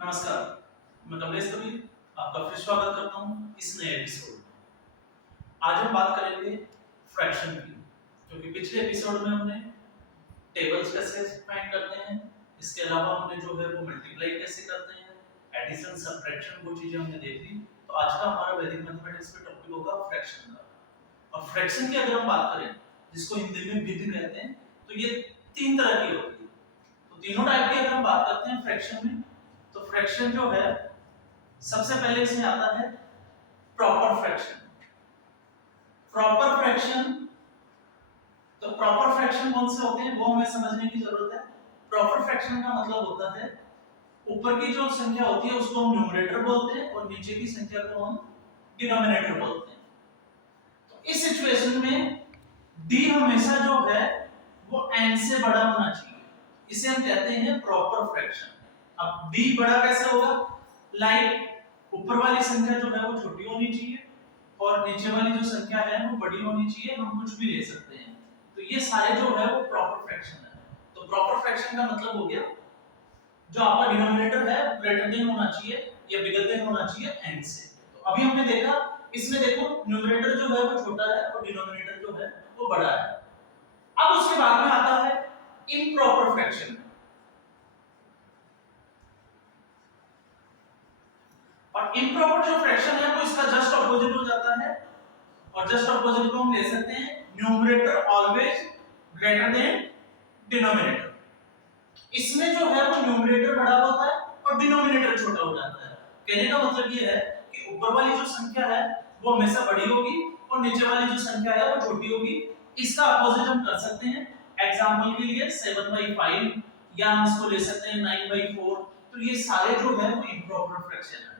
नमस्कार, मैं कमलेश कबीर आपका फिर स्वागत करता हूँ इस नए एपिसोड में। आज हम बात करेंगे फ्रैक्शन की, क्योंकि पिछले एपिसोड में हमने टेबल्स कैसे फाइंड करते हैं, इसके अलावा हमने जो है वो मल्टीप्लाई कैसे करते हैं, एडिशन सब्ट्रैक्शन, वो चीजें हमने देख ली। तो आज का हमारा वैदिक मैथमेटिक्स का टॉपिक होगा फ्रैक्शन का। और फ्रैक्शन की अगर हम बात करें, जिसको हिंदी में भिन्न कहते हैं, तो ये तीन तरह की होती है। तो तीनों टाइप की अगर हम बात करते हैं फ्रैक्शन में, तो फ्रैक्शन जो है सबसे पहले इसमें आता है प्रॉपर फ्रैक्शन। प्रॉपर फ्रैक्शन, तो प्रॉपर फ्रैक्शन कौन से होते हैं वो हमें समझने की जरूरत है। प्रॉपर फ्रैक्शन का मतलब होता है ऊपर की जो संख्या होती है उसको हम न्यूमरेटर बोलते हैं और नीचे की संख्या को हम डिनोमिनेटर बोलते हैं। तो इस सिचुएशन में d हमेशा जो है वो n से बड़ा होना चाहिए, इसे हम कहते हैं प्रॉपर फ्रैक्शन। अब d बड़ा कैसे होगा? लाइक ऊपर वाली संख्या जो है वो छोटी होनी चाहिए और नीचे वाली जो संख्या है वो बड़ी होनी चाहिए। हम कुछ भी ले सकते हैं, तो ये सारे जो है वो प्रॉपर फ्रैक्शन है। तो प्रॉपर फ्रैक्शन का मतलब हो गया जो आपका डिनोमिनेटर है ग्रेटर देन होना चाहिए या बिगर देन होना चाहिए n से। तो अभी हमने देखा, इसमें देखो न्यूमरेटर जो है वो छोटा है और डिनोमिनेटर जो है वो बड़ा है। अब उसके बाद में आता है इम्प्रॉपर फ्रैक्शन। और इम्प्रॉपर जो फ्रैक्शन है वो इसका जस्ट ऑपोजिट हो जाता है, और जस्ट ऑपोजिट को हम ले सकते हैं numerator always greater than denominator. इसमें जो है वो न्यूमरेटर बड़ा होता है और डिनोमिनेटर छोटा हो जाता है। कहने का मतलब ये है कि ऊपर वाली जो संख्या है वो हमेशा बड़ी होगी और नीचे वाली जो संख्या है वो छोटी होगी। इसका अपोजिट हम कर सकते हैं। एग्जांपल के लिए 7/5 या हम इसको ले सकते हैं 9/4। तो ये सारे जो है वो इम्प्रॉपर फ्रैक्शन है।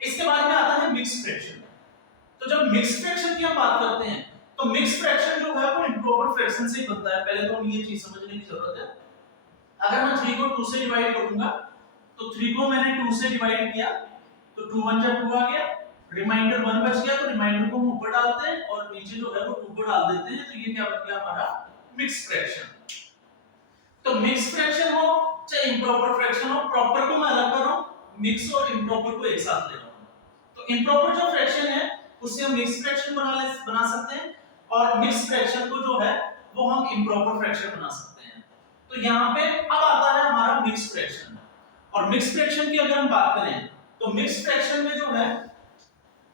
इसके बाद में आता है मिक्स्ड फ्रैक्शन। तो जब मिक्स्ड फ्रैक्शन की हम बात करते हैं तो मिक्स्ड फ्रैक्शन जो है वो इम्प्रॉपर फ्रैक्शन से ही बनता है। पहले तो हम ये चीज समझने की जरूरत है। अगर मैं 3 को 2 से डिवाइड करूंगा तो 3 को मैंने 2 से डिवाइड किया तो 2 1 जा 2 आ गया, रिमाइंडर 1 बच गया। तो रिमाइंडर को हम ऊपर डालते हैं और नीचे जो है वो 2 को डाल देते हैं। तो ये क्या बन गया हमारा मिक्स्ड फ्रैक्शन। तो मिक्स्ड फ्रैक्शन हो चाहे इम्प्रॉपर फ्रैक्शन हो, प्रॉपर को मैं अलग कर रहा हूं, मिक्स और इम्प्रॉपर को एक साथ ले रहा हूं। तो इम्प्रॉपर जो फ्रैक्शन है उससे हम मिक्स्ड फ्रैक्शन बना सकते हैं और मिक्स्ड फ्रैक्शन को जो है वो हम इम्प्रॉपर फ्रैक्शन बना सकते हैं। तो यहाँ पे अब आता है हमारा मिक्स्ड फ्रैक्शन। और मिक्स्ड फ्रैक्शन की अगर हम बात करें तो मिक्स्ड फ्रैक्शन में जो है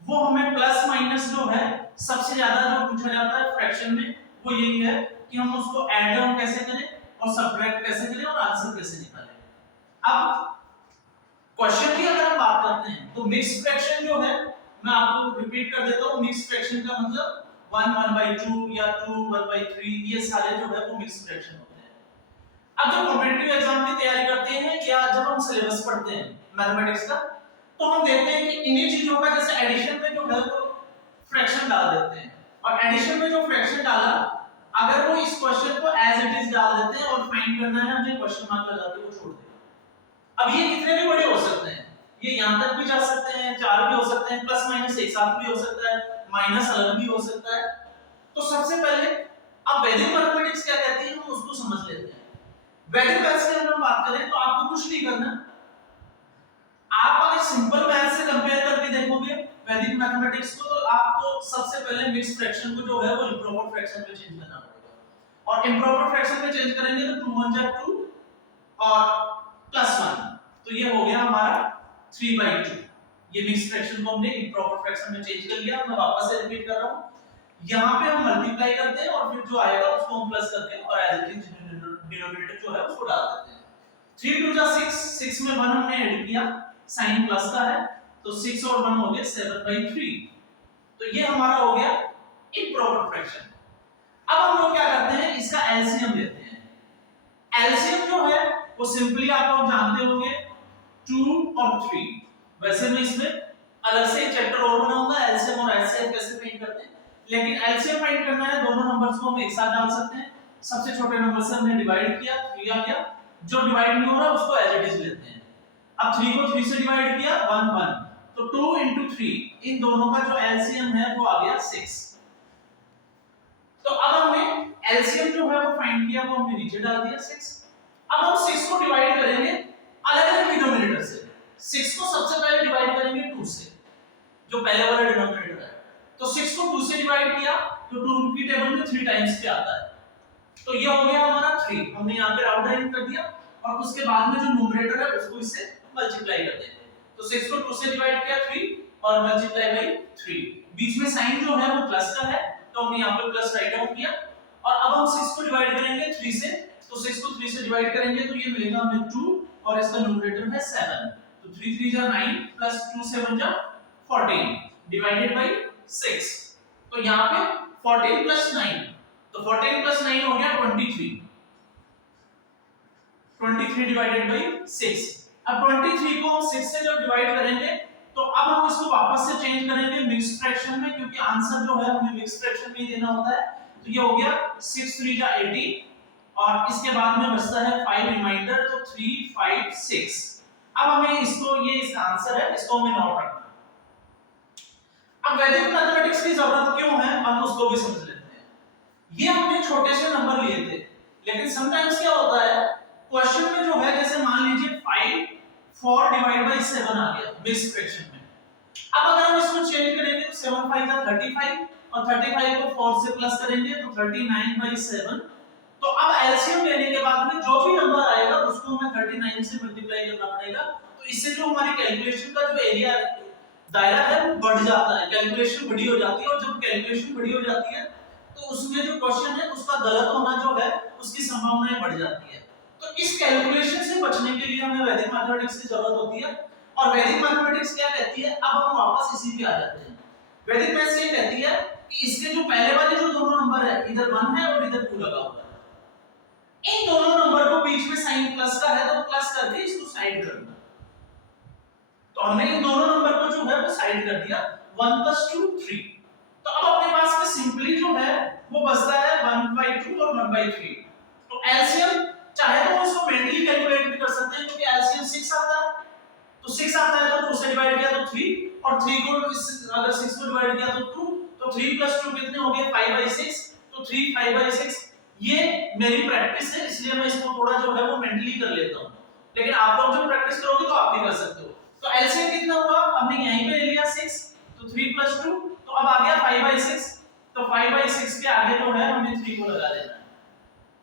वो हमें प्लस माइनस जो है सबसे ज्यादा जो पूछा जाता है फ्रैक्शन में वो यही है कि हम उसको ऐड ऑन कैसे करें और सब्ट्रैक्ट कैसे करें और आंसर कैसे निकालें। अब क्वेश्चन की अगर हम बात करते हैं तो मिक्स्ड फ्रैक्शन जो है, मैं आपको रिपीट कर देता हूं, मिक्स्ड फ्रैक्शन का मतलब 1 1/2 या 2 1/3, ये सारे जो है वो मिक्स्ड फ्रैक्शन होते हैं। अब जब कॉम्पिटिटिव एग्जाम की तैयारी करते हैं या जब हम सिलेबस पढ़ते हैं मैथमेटिक्स का, तो हम देखते हैं कि इन्हीं चीजों का जैसे एडिशन में जो है वो फ्रैक्शन डाल देते हैं, और एडिशन में जो फ्रैक्शन डाला अगर वो इस क्वेश्चन को एज इट इज डाल देते हैं और फाइंड करना है हमें क्वेश्चन मार्क लगा के वो छोड़ देते हैं। अब ये कितने भी बड़े हो सकते हैं, ये यहां तक भी जा सकते हैं, 4 भी हो सकते हैं, प्लस माइनस एक साथ भी हो सकता है, माइनस अलग भी हो सकता है। तो सबसे पहले अब वैदिक मैथमेटिक्स क्या कहती है हम उसको समझ लेते हैं। वैदिक मैथ्स की अगर हम बात करें तो आपको कुछ नहीं करना, आप अगर सिंपल मैथ से कंपेयर करके देखोगे वैदिक मैथमेटिक्स को, तो आपको सबसे पहले मिक्स्ड फ्रैक्शन को जो है वो इम्प्रॉपर फ्रैक्शन में चेंज करना पड़ेगा। और इम्प्रॉपर फ्रैक्शन में चेंज करेंगे तो 2 1 जा 2 और +1, तो ये हो गया हमारा 3/2। ये मिक्स्ड फ्रैक्शन को हमने इम्प्रॉपर फ्रैक्शन में चेंज कर लिया। मैं वापस से रिपीट कर रहा हूं, यहां पे हम मल्टीप्लाई करते हैं और फिर जो आएगा उसको हम प्लस करके और एज इट इज डिनोमिनेटर जो है उसको डाल देते हैं। 3 2 जा 6, 6 में 1 हमने ऐड किया, साइन प्लस का है, तो 6 और 1 हो गए 7/3। तो ये हमारा हो गया इम्प्रॉपर फ्रैक्शन। अब हम लोग क्या करते हैं, इसका एलसीएम लेते हैं। एलसीएम जो है वो सिंपली आप लोग जानते होंगे 2 और 3। वैसे मैं इसमें अलग से चैप्टर और बनाऊंगा एलसीएम और एचसीएफ कैसे फाइंड करते हैं, लेकिन एलसीएम फाइंड करना है दोनों नंबर्स को हम एक साथ डाल सकते हैं। सबसे छोटे नंबर से हमने डिवाइड किया, 3 आ गया, जो डिवाइड नहीं हो रहा उसको एज इट इज लेते हैं। अब 3 को 3 से डिवाइड किया 1 1, तो 2 * 3 इन दोनों का जो एलसीएम है वो आ गया 6। तो अब हमने एलसीएम जो है वो फाइंड किया, वो हमने नीचे डाल दिया 6। अब हम 6 को डिवाइड करेंगे अलग-अलग डिनोमिनेटर टेबल में 3 टाइम्स पे आता है। तो ये हो गया हमारा 3, हमने यहाँ पे राउंड ऑफ कर दिया और उसके बाद में जो न्यूमरेटर है उसको इससे मल्टीप्लाई कर देते हैं। तो 6 को 2 से डिवाइड किया 3 और मल्टीप्लाई बाय 3, बीच में साइन जो है वो प्लस का है तो हमने यहाँ पे प्लस राइट डाउन किया। और अब हम 6 को डिवाइड करेंगे 3 से, तो 6 को 3 से डिवाइड करेंगे तो ये मिलेगा हमें 2 और इसका न्यूमरेटर है 7, तो 3 3 जा 9 प्लस 2 7 जा 14 डिवाइडेड बाय 6। तो यहाँ पे 14 प्लस 9, तो 14 प्लस 9 हो गया 23, 23 डिवाइडेड बाय 6। अब 23 को हम 6 से जब डिवाइड करेंगे तो अब हम इसको वापस से चेंज करेंगे मिक्स्ड फ्रैक्शन में, क्योंकि आंसर जो है हमें मिक्स्ड फ्रैक्शन में ही देना होता है। तो ये हो गया 6 3 जा 80 और इसके बाद में बचता है 5 रिमाइंडर, तो 3 5 6। अब हमें इसको, ये इसका आंसर है, इसको हमें नोट करना है। अब वैदिक मैथमेटिक्स की जरूरत क्यों है हम उसको भी समझ लेते हैं। ये हमने छोटे से नंबर लिए थे, लेकिन समटाइम्स क्या होता है क्वेश्चन में जो है, जैसे मान लीजिए 5 4 डिवाइड बाय 7 आ गया मिक्स्ड फ्रैक्शन में। अब अगर हम इसको चेंज करेंगे तो 7 5 का 35 और 35 को 4 से प्लस करेंगे तो 39 बाय 7। तो अब एलसीएम लेने के बाद में जो भी नंबर आएगा उसको हमें 39 से मल्टीप्लाई करना पड़ेगा। तो इससे जो हमारी कैलकुलेशन का जो एरिया दायरा है वो बढ़ जाता है, कैलकुलेशन बड़ी हो जाती है। और जब कैलकुलेशन बड़ी हो जाती है तो उसमें जो क्वेश्चन है उसका गलत होना जो है उसकी संभावनाएं बढ़ जाती है। तो इस कैलकुलेशन से बचने के लिए हमें वैदिक मैथमेटिक्स की जरूरत होती है। और वैदिक मैथमेटिक्स क्या कहती है, अब हम वापस इसी पे आ जाते हैं। वैदिक मैथ्स ये कहती है कि इसके जो पहले वाले जो दोनों नंबर है, इधर 1 है और इधर 2 लगा हुआ है, इन दोनों नंबर को बीच में साइन प्लस का है तो प्लस करके इसको साइड कर दो। तो हमने इन दोनों नंबर को जो है वो साइड कर दिया, 1 + 2 3। तो अब अपने पास में सिंपली जो है वो बचता है 1/2 और 1/3। तो एलसीएम चाहे तो इसको मेंटली कैलकुलेट भी कर सकते हैं, क्योंकि एलसीएम 6 आता है। तो 6 आता है तो 2 से डिवाइड किया तो 3 और 3 को अगर 6 को डिवाइड किया तो 2, तो 3 + 2 कितने हो गए 5/6। तो 3 5/6। ये मेरी प्रैक्टिस है इसलिए मैं इसको थोड़ा जो है वो मेंटली कर लेता हूं, लेकिन आप लोग जब प्रैक्टिस करोगे तो आप भी कर सकते हो। तो एलसीएम कितना हुआ, हमने यहीं पे ले लिया 6, तो 3 + 2, तो अब आ गया 5/6। तो 5/6 के आगे जो है हमें 3 को लगा देना है,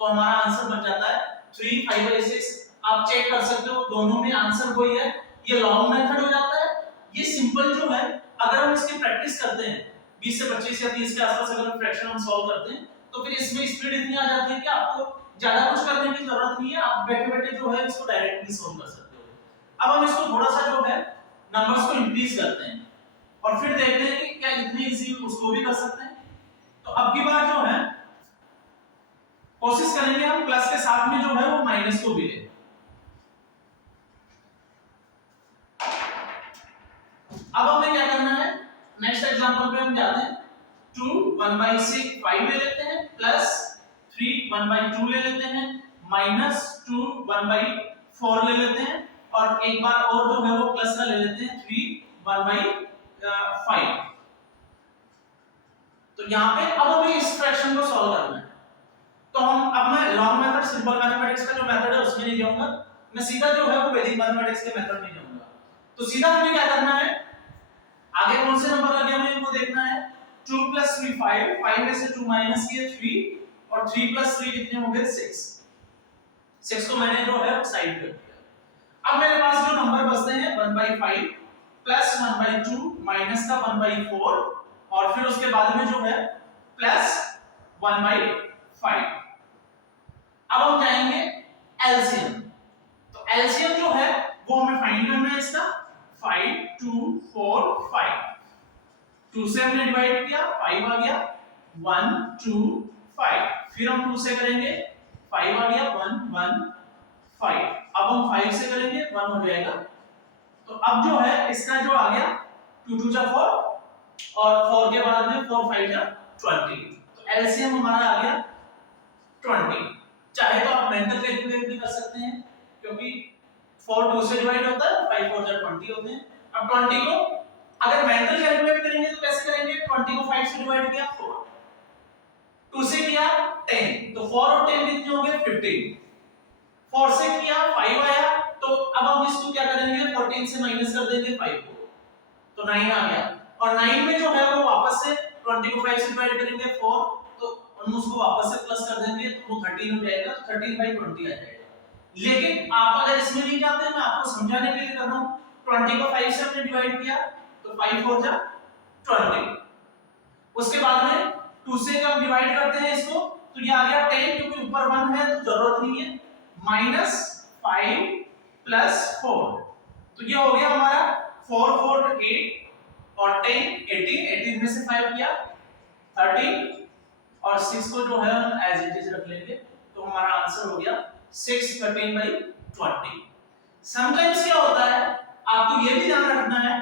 तो हमारा आंसर बन जाता है 3 5/6। आप चेक कर सकते हो दोनों में आंसर वही है। ये लॉन्ग मेथड हो जाता है, ये सिंपल जो है अगर हम इसकी प्रैक्टिस करते हैं 20 से 25 या 30 के आसपास अगर हम फ्रैक्शन हम सॉल्व करते हैं तो फिर इसमें स्पीड इतनी आ जाती है कि आपको ज्यादा कुछ करने की जरूरत नहीं है, आप बैठे-बैठे जो है इसको डायरेक्टली सॉल्व कर सकते हो। अब हम इसको थोड़ा सा जो है नंबर्स को इंक्रीज करते हैं और फिर देखते हैं कि क्या इतनी इजी उसको भी कर सकते हैं। तो अब की बार जो है कोशिश करेंगे हम प्लस के साथ में जो है वो माइनस को भी ले। अब हमें क्या करना है, नेक्स्ट एग्जांपल पे हम जाते हैं। 2 1/6 5 ले लेते हैं, प्लस 3 1/2 ले लेते हैं, माइनस 2 1/4 ले लेते हैं और एक बार और जो है वो प्लस का ले लेते हैं 3 1/5। तो यहाँ पे अब हमें इस फ्रैक्शन को सॉल्व करना है। तो अब मैं लॉन्ग मेथड सिंपल मैथमेटिक्स का जो मेथड है उसमें नहीं जाऊंगा, मैं सीधा जो है वो वैदिक मैथमेटिक्स के मेथड में जाऊंगा। तो सीधा हमें क्या करना है, आगे कौन से नंबर लगे हमें वो देखना है। 2 + 3 5, 5 में से 2 माइनस किए 3 और 3 + 3 कितने हो गए 6। 6 को मैंने जो है साइड कर दिया। अब मेरे पास जो नंबर बचते हैं 1/5 प्लस 1/2 माइनस का 1/4 और फिर उसके बाद में जो है प्लस 1/5। अब हम जाएंगे एलसीएम। तो एलसीएम जो है वो हमें फाइंड करना है इसका। 5 2 4 5, 2 से हमने डिवाइड किया 5 आ गया 1 2 5, फिर हम 2 से करेंगे 5 आ गया 1 1 5, अब हम 5 से करेंगे 1 हो जाएगा। तो अब जो है इसका जो आ गया 2 2 जा 4 और 4 के बाद में 4 5 जा 20। तो एलसीएम हमारा आ गया 20। चाहे तो आप मेंटल कैलकुलेट भी कर सकते हैं, क्योंकि 4 2 से डिवाइड होता है, 5 4 जा 20 होते हैं। अब 20 को अगर मेंटल कैलकुलेट करेंगे तो कैसे करेंगे, 20 को 5 से डिवाइड किया 4, 2 से किया 10, तो 4 और 10 कितने हो गए 15, 4 से किया 5 आया, तो अब हम इसको क्या करेंगे 14 से माइनस कर देंगे 5 को, तो 9 आ गया। और 9 में जो है वो वापस से 20 को 5 से डिवाइड करेंगे 4, तो हम उसको वापस से प्लस कर देंगे तो वो 13 हो जाएगा, तो 13/20 आ जाएगा। लेकिन आप अगर इसमें नहीं जाते, मैं आपको समझाने के लिए कर रहा हूं, 20 को 5 से हमने डिवाइड किया तो 5 4 जा 20। उसके बाद में 2 से हम डिवाइड करते हैं इसको, तो ये आ गया 10, क्योंकि ऊपर 1 है तो जरूरत नहीं है, -5 + 4, तो ये हो गया हमारा 4 4 8 और 10 18, 18 में से 5 किया 13 और 6 को जो है हम एज इट इज रख लेंगे, तो हमारा आंसर हो गया 6 13/20। समटाइम्स क्या होता है, आपको ये भी ध्यान रखना है,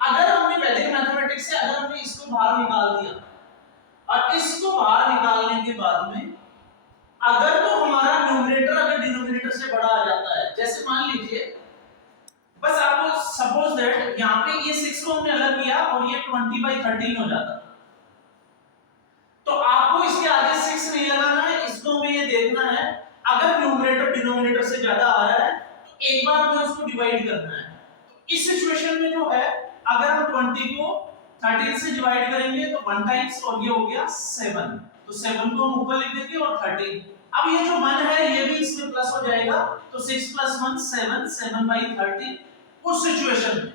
अगर हमने वैदिक मैथमेटिक्स से अगर हमने इसको बाहर निकाल दिया और इसको बाहर निकालने के बाद में अगर तो हमारा न्यूमरेटर अगर डिनोमिनेटर से बड़ा आ जाता है, जैसे मान लीजिए बस आपको सपोज दैट यहां पे ये 6 को हमने अलग किया और ये 20/13 हो जाता, तो आपको इसके आगे 6 नहीं लगाना है, इसको हमें ये देखना है अगर न्यूमरेटर डिनोमिनेटर से ज्यादा आ रहा है तो एक बार हमें उसको डिवाइड करना है। तो इस सिचुएशन में जो है अगर हम 20 को 13 से डिवाइड करेंगे तो 1 टाइम्स और ये हो गया 7, तो 7 को हम ऊपर लिख देंगे और 13, अब ये जो 1 है ये भी इसमें प्लस हो जाएगा, तो 6 + 1 7, 7/13। उस सिचुएशन में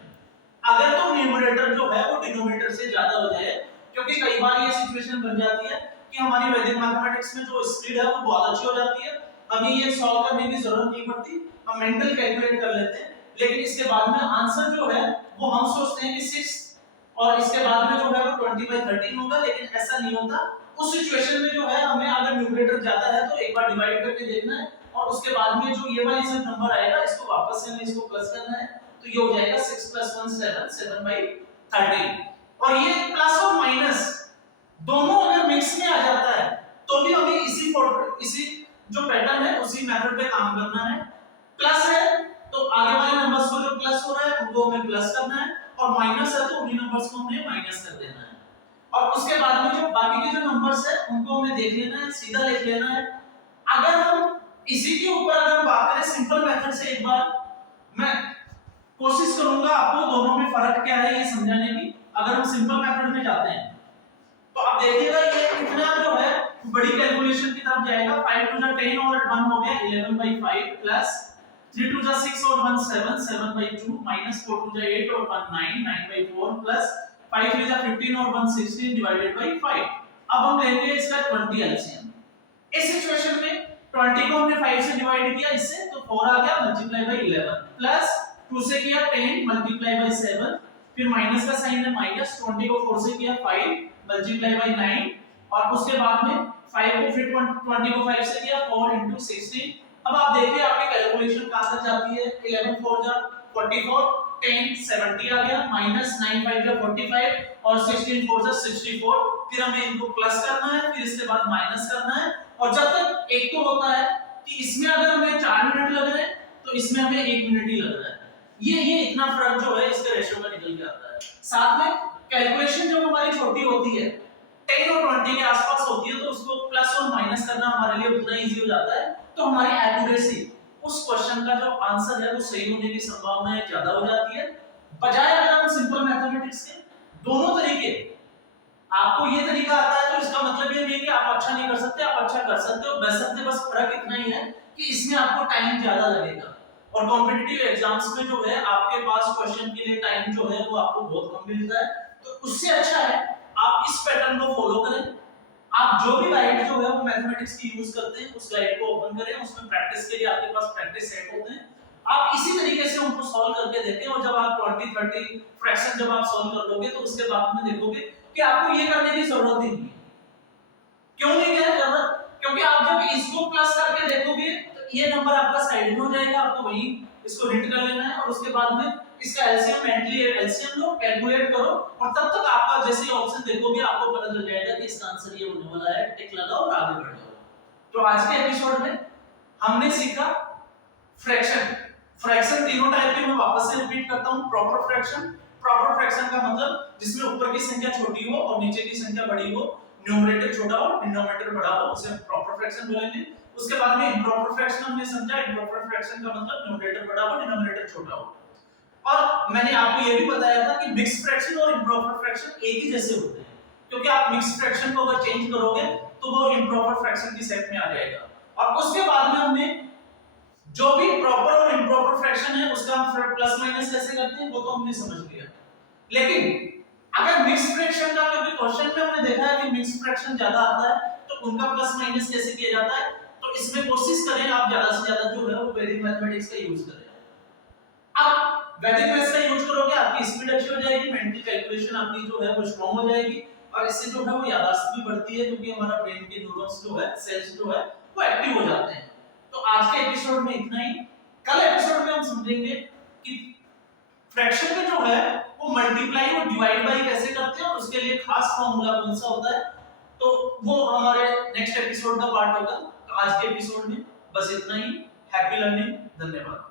अगर तो न्यूमरेटर जो है वो डिनोमिनेटर से ज्यादा हो जाए, क्योंकि कई बार ये सिचुएशन बन जाती है कि हमारी वैदिक मैथमेटिक्स में जो स्पीड है वो बहुत अच्छी हो जाती है, हमें ये सॉल्व करने की जरूरत नहीं पड़ती, हम मेंटल कैलकुलेट कर लेते हैं, लेकिन इसके बाद में आंसर जो है वो हम सोचते हैं कि 6 और इसके बाद में जो है वो 20/13 होगा, लेकिन ऐसा नहीं होता। उस सिचुएशन में जो है हमें अगर न्यूमरेटर ज्यादा है तो एक बार डिवाइड करके देखना है और उसके बाद में जो ये वाली सब नंबर आएगा इसको वापस से हमें इसको प्लस करना है, तो ये हो जाएगा 6 + 1 7, 7/13। और ये प्लस और माइनस दोनों अगर मिक्स में आ जाता है तो भी हमें इसी जो पैटर्न है उसी मेथड पे काम करना है। प्लस है तो आगे वाले नंबर्स को जो प्लस हो रहा है उनको हमें प्लस करना है, और माइनस है तो उन्हीं नंबर्स को हमें माइनस कर देना है, और उसके बाद में जो बाकी के जो नंबर्स है उनको हमें देख लेना है, सीधा लिख लेना है। अगर हम इसी के ऊपर अगर हम बात करें सिंपल मेथड से, एक बार मैं कोशिश करूंगा आपको दोनों में फर्क क्या है ये समझाने की। अगर हम सिंपल मेथड में जाते हैं तो आप देखिएगा ये कितना जो है बड़ी कैलकुलेशन की तरफ जाएगा। 5 2 जा 10 और 1 हो गया 11/5 प्लस 3 2 जा 6 और 1 7, 7/2 माइनस 4 2 जा 8 और 1 9, 9/4 प्लस 5 3 जा 15 और 1 16 डिवाइडेड बाय 5। अब हम लेंगे इसका 20 एलसीएम। इस सिचुएशन में 20 को हमने 5 से डिवाइड किया इससे, तो 4 आ गया मल्टीप्लाई बाय 11 प्लस 2 से किया 10 मल्टीप्लाई बाय 7, फिर माइनस का साइन है माइनस, 20 को 4 से किया 5 मल्टीप्लाई बाय 9, और उसके बाद में 5 को फिर 20 को 5 से किया 4 * 16। अब आप देखिए आपकी कैलकुलेशन कहां तक जाती है, 11 4 जा 44, 10 70 आ गया, माइनस 9 5 जा 45 और 16 4 जा 64। फिर हमें इनको प्लस करना है, फिर इसके बाद माइनस करना है, और जब तक एक तो होता है कि इसमें अगर हमें 4 मिनट लग रहे हैं तो इसमें हमें 1 मिनट ही लग रहा है। ये इतना फर्क जो है इसके रेशियो का निकल के आता है। साथ में कैलकुलेशन जब हमारी छोटी होती है 10 और 20 के आसपास होती है तो उसको प्लस और माइनस करना हमारे लिए उतना इजी हो जाता है, तो हमारी एक्यूरेसी उस क्वेश्चन का जो आंसर है वो सही होने की संभावना ज्यादा हो जाती है। बजाय अगर हम सिंपल मैथमेटिक्स के दोनों तरीके, आपको ये तरीका आता है तो इसका मतलब ये नहीं है कि आप अच्छा नहीं कर सकते, आप अच्छा कर सकते हो, बशर्ते बस फर्क इतना ही है कि इसमें आपको टाइम ज्यादा लगेगा, और कॉम्पिटिटिव एग्जाम्स में जो है आपके पास क्वेश्चन के लिए टाइम जो है वो आपको बहुत कम मिलता है। तो उससे अच्छा है आप इस पैटर्न को फॉलो करें। आप जो भी गाइड जो है वो मैथमेटिक्स की यूज करते हैं उस गाइड को ओपन करें, उसमें प्रैक्टिस के लिए आपके पास प्रैक्टिस सेट होते हैं, आप इसी तरीके से उनको सॉल्व करके देखें, और जब आप 20 30 फ्रैक्शन जब आप सॉल्व कर लोगे तो उसके बाद में देखोगे कि आपको ये करने की जरूरत ही नहीं है। क्यों नहीं है जरूरत? क्योंकि आप जब इसको प्लस करके देखोगे तो ये नंबर आपका साइड में हो जाएगा, आपको वही इसको हिट कर लेना है, और उसके बाद में इसका एलसीएम एलसीएम लो, कैलकुलेट करो, और तब तक आपका जैसे ऑप्शन देखोगे आपको पता चल जाएगा कि इसका आंसर ये होने वाला है, टिक लगाओ और आगे बढ़ जाओ। तो आज के एपिसोड में हमने सीखा फ्रैक्शन। फ्रैक्शन तीनों टाइप के मैं वापस से रिपीट करता हूं। प्रॉपर फ्रैक्शन का मतलब जिसमें ऊपर की संख्या छोटी हो और नीचे की संख्या बड़ी हो, न्यूमरेटर छोटा हो डिनोमिनेटर बड़ा हो, उसे प्रॉपर फ्रैक्शन बोलेंगे। उसके बाद में इम्प्रॉपर फ्रैक्शन हमने समझा। इम्प्रॉपर फ्रैक्शन का मतलब न्यूमरेटर बड़ा हो डिनोमिनेटर छोटा हो। और मैंने आपको ये भी बताया था कि मिक्स्ड फ्रैक्शन और इम्प्रॉपर फ्रैक्शन एक ही जैसे होते हैं, क्योंकि आप मिक्स्ड फ्रैक्शन को अगर चेंज करोगे तो वो इम्प्रॉपर फ्रैक्शन की सेट में आ जाएगा। और उसके बाद में हमने जो भी प्रॉपर और इम्प्रॉपर फ्रैक्शन है उसका हम प्लस माइनस कैसे करते हैं वो तो हमने समझ लिया। लेकिन अगर मिक्स फ्रैक्शन का कभी क्वेश्चन में हमने देखा है कि मिक्स फ्रैक्शन ज्यादा आता है तो उनका प्लस माइनस कैसे किया जाता है, तो इसमें कोशिश करें आप ज्यादा से ज्यादा जो है वो वैदिक मैथमेटिक्स का यूज करें। अब वैदिक मैथ्स का यूज करोगे आपकी स्पीड अच्छी हो जाएगी, मेंटल कैलकुलेशन आपकी जो है वो स्ट्रांग हो जाएगी और इससे जो है वो याददाश्त भी बढ़ती है क्योंकि हमारा ब्रेन के न्यूरॉन्स जो है सेल्स जो है वो एक्टिव हो जाते हैं। तो आज के एपिसोड में इतना ही। कल एपिसोड में हम समझेंगे कि फ्रैक्शन में जो है वो मल्टीप्लाई और डिवाइड बाय कैसे करते हैं और उसके लिए खास फार्मूला कौन सा होता है, तो वो हमारे नेक्स्ट एपिसोड का पार्ट होगा। तो आज के एपिसोड में बस इतना ही। हैप्पी लर्निंग, धन्यवाद।